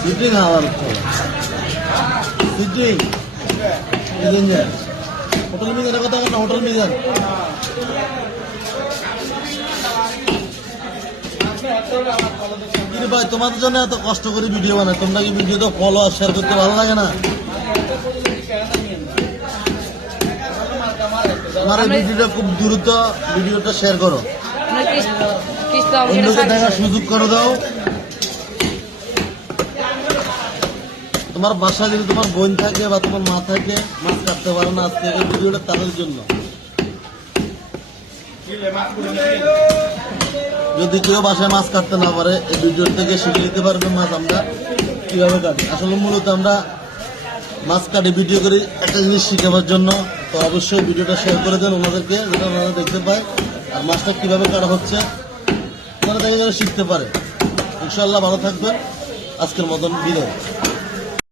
Shooting hour. Shooting. Ini hotel minggu ada kata kan hotel minggu. Ini ভাই তোমাদের জন্য এত কষ্ট করে ভিডিও বানাই, তোমরা কি ভিডিও তো ফলো আর শেয়ার করতে ভালো লাগে না? তোমার এই ভিডিওটা খুব দ্রুত ভিডিওটা শেয়ার করো, অন্যকে দেখার সুযোগ করে দাও। তোমার বাসা যদি তোমার বোন থাকে বা তোমার মা থাকে, মাছ কাটতে পারো না, আজকে এই ভিডিওটা তাদের জন্য। যদি কেউ বাসায় মাছ কাটতে না পারে, এই ভিডিও থেকে শিখে নিতে পারবে মাছ আমরা কিভাবে কাটি। আসলে মূলত আমরা মাছ কাটি ভিডিও করি একটা জিনিস শিখাবার জন্য। তো অবশ্যই ভিডিওটা শেয়ার করে দেন ওনাদেরকে, যেটা ওনারা দেখতে পায় আর মাছটা কিভাবে কাটা হচ্ছে ওনারা দেখে যেন শিখতে পারে। ইনশাআল্লাহ ভালো থাকবেন, আজকের মতন বিদায়।